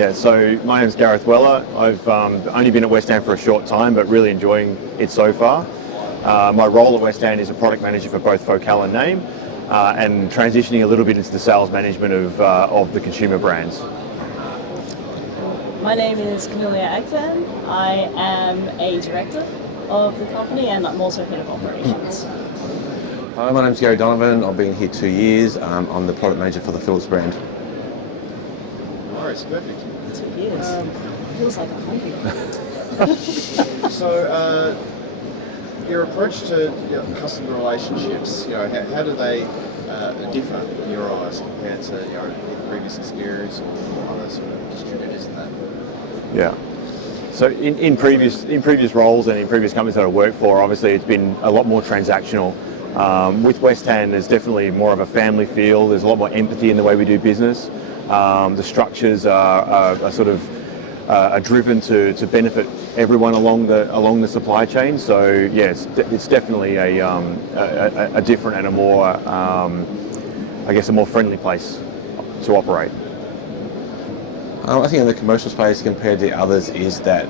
Yeah, so my name's Gareth Weller. I've only been at Westan for a short time, but really enjoying it so far. My role at Westan is a product manager for both Focal and Name, and transitioning a little bit into the sales management of the consumer brands. My name is Kamillea Aghtan. I am a director of the company and I'm also head of operations. Hi, my name's Donovan. I've been here 2 years. I'm the product manager for the Philips brand. Nice, perfect. 2 years. Feels like 100. So, your approach to customer relationships, how do they differ in your eyes compared to your previous experience or other sort of distributors and that? Yeah. So in previous roles and in previous companies that I worked for, obviously it's been a lot more transactional. With Westan, there's definitely more of a family feel. There's a lot more empathy in the way we do business. The structures are sort of are driven to benefit everyone along the supply chain. So yes, it's definitely a different and a more I guess a more friendly place to operate. I think in the commercial space compared to others is that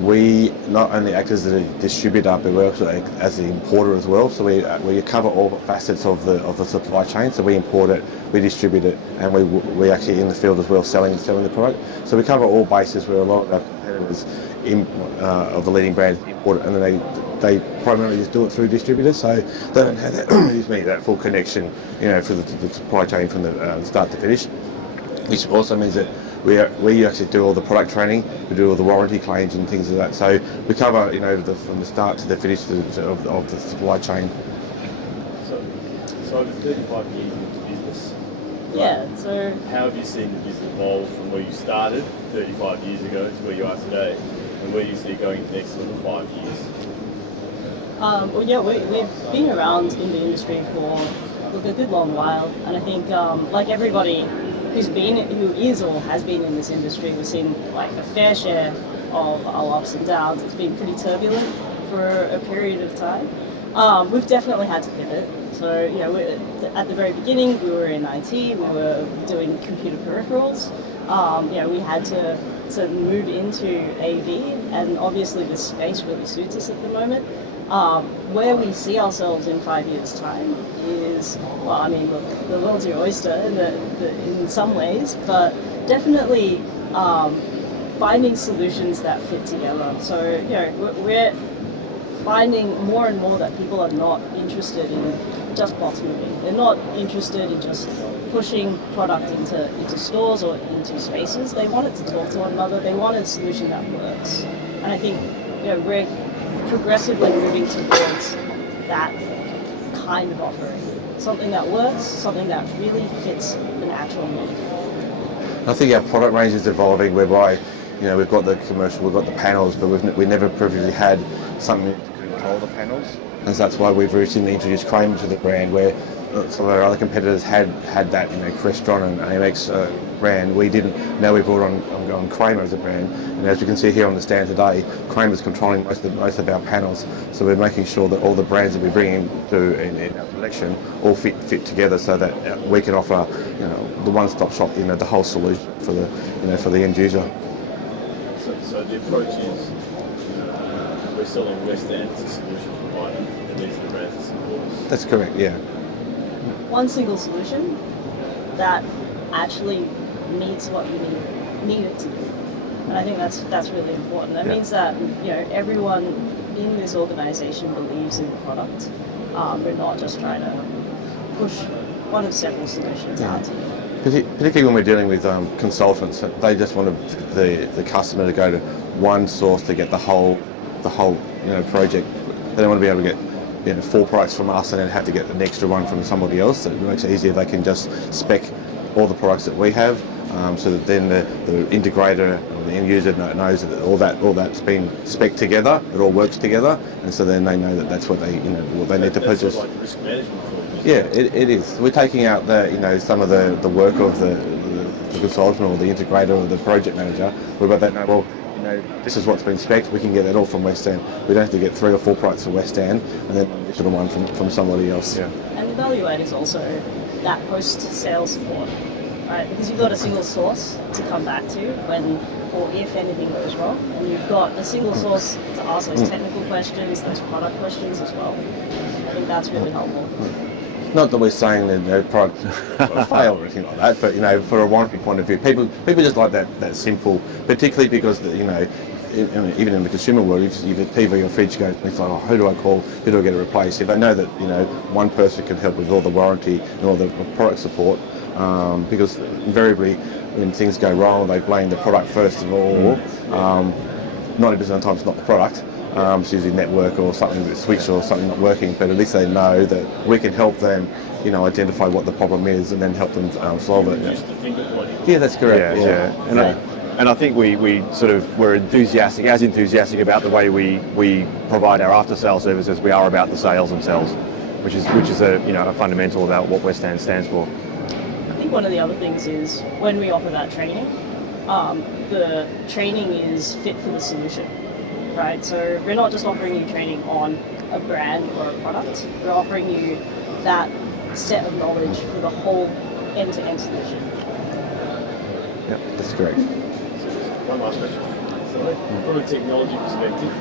we not only act as a distributor, but we also act as the importer as well. So we cover all facets of the supply chain. So we import it, we distribute it, and we actually in the field as well selling the product. So we cover all bases where a lot of our competitors of the leading brands import it, and then they primarily just do it through distributors. So they don't have that full connection, for the supply chain from the start to finish. Which also means that we actually do all the product training, we do all the warranty claims and things like that. So we cover, from the start to the finish of the supply chain. So over 35 years into business. Yeah, so... How have you seen the business evolve from where you started 35 years ago to where you are today? And where do you see it going in the next sort of 5 years? We've been around in the industry for a good long while. And I think, like everybody who is or has been in this industry, we've seen like a fair share of our ups and downs. It's been pretty turbulent for a period of time. We've definitely had to pivot. So, at the very beginning, we were in IT, we were doing computer peripherals. We had to move into AV, and obviously this space really suits us at the moment. Where we see ourselves in 5 years' time is, look, the world's your oyster in some ways, but definitely finding solutions that fit together. So, we're finding more and more that people are not interested in just box moving. They're not interested in just pushing product into stores or into spaces. They want it to talk to one another. They want a solution that works. And I think, we're progressively moving towards that kind of offering. Something that works, something that really fits an actual need. I think our product range is evolving whereby, we've got the commercial, we've got the panels, but we never previously had something to control the panels. And so that's why we've recently introduced Kramer to the brand, where some of our other competitors had that, Crestron and AMX brand. We didn't. Now we've brought on Kramer as a brand, and as you can see here on the stand today, Kramer's controlling most of our panels. So we're making sure that all the brands that we bring in our collection all fit together, so that we can offer, the one-stop shop, the whole solution for the end user. So the approach is, we're selling Westan as a solution provider, and these are the brands that support us. That's correct. Yeah. One single solution that actually meets what you need it to do. And I think that's really important. That means that everyone in this organisation believes in the product. We're not just trying to push one of several solutions out to you. Particularly when we're dealing with consultants, they just want the customer to go to one source to get the whole project. They don't want to be able to get 4 products from us and then have to get an extra one from somebody else. It makes it easier if they can just spec all the products that we have, so that then the integrator or the end user knows that all that's been spec'd together, it all works together, and so then they know that that's what they what they need to purchase. Sort of like risk management for them. Yeah, it is. We're taking out some of the work of the consultant or the integrator or the project manager, whereby they know, well, this is what's been spec'd, we can get that all from Westan. We don't have to get 3 or 4 products from Westan and then an additional one from somebody else. Yeah. And the value add is also that post-sales support. right? Because you've got a single source to come back to when or if anything goes wrong, and you've got a single source to ask those technical questions, those product questions as well. I think that's really helpful. Not that we're saying that product will fail or anything like that, but for a warranty point of view, people just like that simple, particularly because even in the consumer world, if the TV or fridge goes, it's like, who do I call? Who do I get it replaced? If they know that one person can help with all the warranty and all the product support, because invariably when things go wrong, they blame the product first of all. 90% of the time it's not the product. It's usually network or something with switch or something not working, but at least they know that we can help them, identify what the problem is and then help them solve it. Yeah, that's correct. Yeah. And I think we're enthusiastic about the way we provide our after sale services as we are about the sales themselves, which is a fundamental about what Westan stands for. I think one of the other things is when we offer that training, the training is fit for the solution. Right, so we're not just offering you training on a brand or a product, we're offering you that set of knowledge for the whole end-to-end solution. Yeah, that's correct. One last question. From a technology perspective,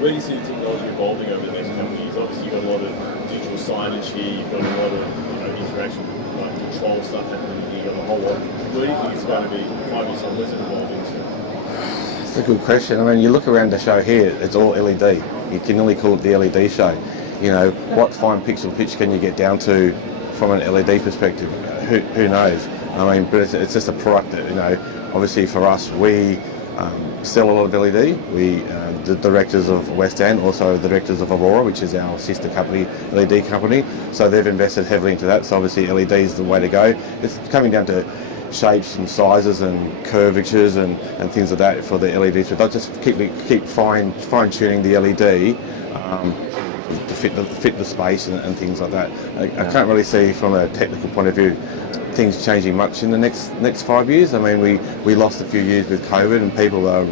where do you see the technology evolving over the next couple of years? Obviously, you've got a lot of digital signage here, you've got a lot of interaction, control stuff happening here, you've got a whole lot. Where do you think it's going to be 5 years on? Where's it evolving to? That's a good question. I mean, you look around the show here, it's all LED. You can only call it the LED show. What fine pixel pitch can you get down to from an LED perspective? Who knows? I mean, but it's just a product that, obviously for us, we sell a lot of LED. We, the directors of Westan, also the directors of Aurora, which is our sister company, LED company. So they've invested heavily into that. So obviously LED is the way to go. It's coming down to shapes and sizes and curvatures and things like that for the LEDs. But they'll just keep fine tuning the LED to fit the space and things like that. I can't really see from a technical point of view things changing much in the next 5 years. I mean, we lost a few years with COVID, and people are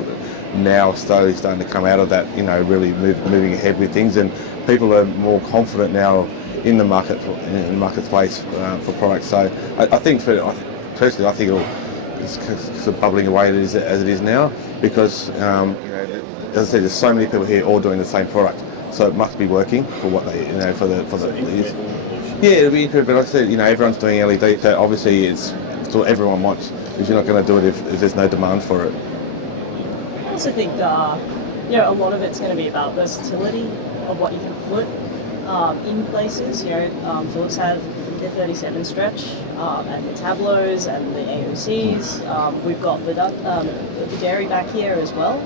now slowly starting to come out of that. Really moving ahead with things, and people are more confident now in the marketplace for products. So I think personally, I think it's sort of bubbling away as it is now, because as I said, there's so many people here all doing the same product, so it must be working for what they for the yeah, it'll be incredible. But like I said, everyone's doing LED, so obviously it's what everyone wants, because you're not going to do it if there's no demand for it. I also think a lot of it's going to be about versatility of what you can put in places. Philips have the 37 stretch and the tableaus and the AOCs. We've got the dairy back here as well,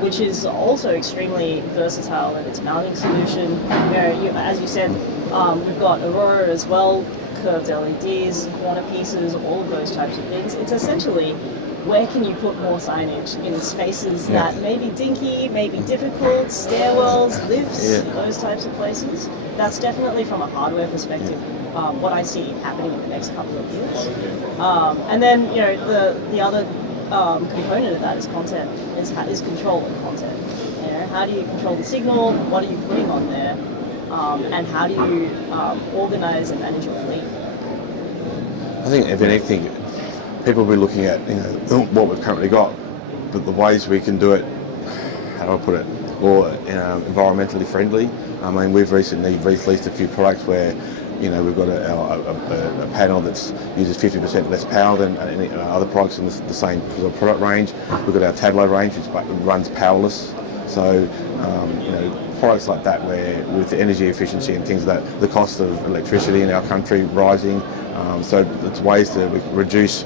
which is also extremely versatile in its mounting solution. As you said, we've got Aurora as well, curved LEDs, corner pieces, all of those types of things. It's essentially, where can you put more signage in spaces that may be dinky, may be difficult, stairwells, lifts, those types of places. That's definitely from a hardware perspective what I see happening in the next couple of years. And then, the other component of that is content, is control of content. How do you control the signal? What are you putting on there? And how do you organize and manage your fleet? I think if anything, people will be looking at what we've currently got, but the ways we can do it, how do I put it, more environmentally friendly. I mean, we've recently released a few products where we've got a panel that uses 50% less power than any other products in the same product range. We've got our Tableau range, which runs powerless. So products like that, where with the energy efficiency and things like that, the cost of electricity in our country rising. So it's ways to reduce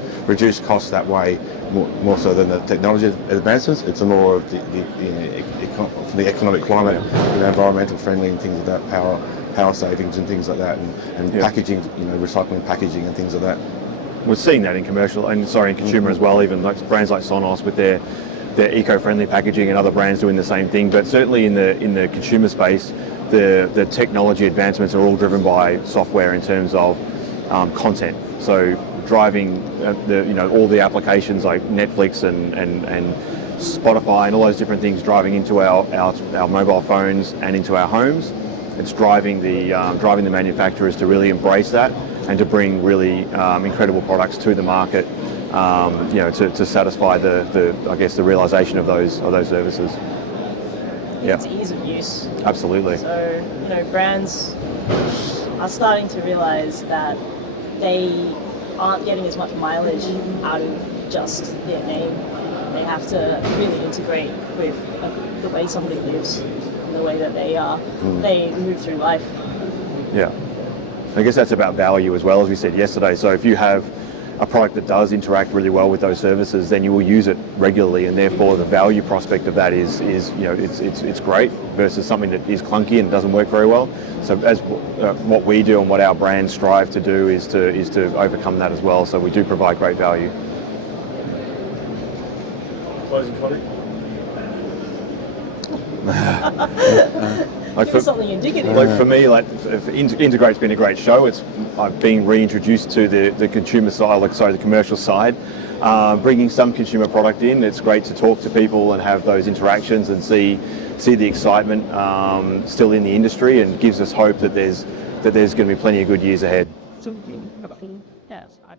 costs that way, more so than the technology advancements. It's more of the economic climate, environmental friendly and things like that, power savings and things like that, and packaging, recycling packaging and things like that. We're seeing that in consumer as well, even like brands like Sonos with their eco-friendly packaging, and other brands doing the same thing. But certainly in the consumer space, the technology advancements are all driven by software in terms of content. So driving all the applications like Netflix and Spotify and all those different things driving into our mobile phones and into our homes. It's driving the manufacturers to really embrace that and to bring really incredible products to the market, to satisfy the I guess the realisation of those services. Yeah, It's ease of use. absolutely. So, brands are starting to realise that they aren't getting as much mileage out of just their name. They have to really integrate with the way somebody lives, and the way that they move through life. Yeah, I guess that's about value as well, as we said yesterday. So if you have a product that does interact really well with those services, then you will use it regularly, and therefore the value prospect of that is it's great versus something that is clunky and doesn't work very well. So as what we do and what our brands strive to do is to overcome that as well. So we do provide great value. Closing comment? Give us something indicative. Like for me, Integrate's been a great show. I've been reintroduced to the consumer side, the commercial side, bringing some consumer product in. It's great to talk to people and have those interactions and see the excitement still in the industry, and gives us hope that there's going to be plenty of good years ahead. So, yes, I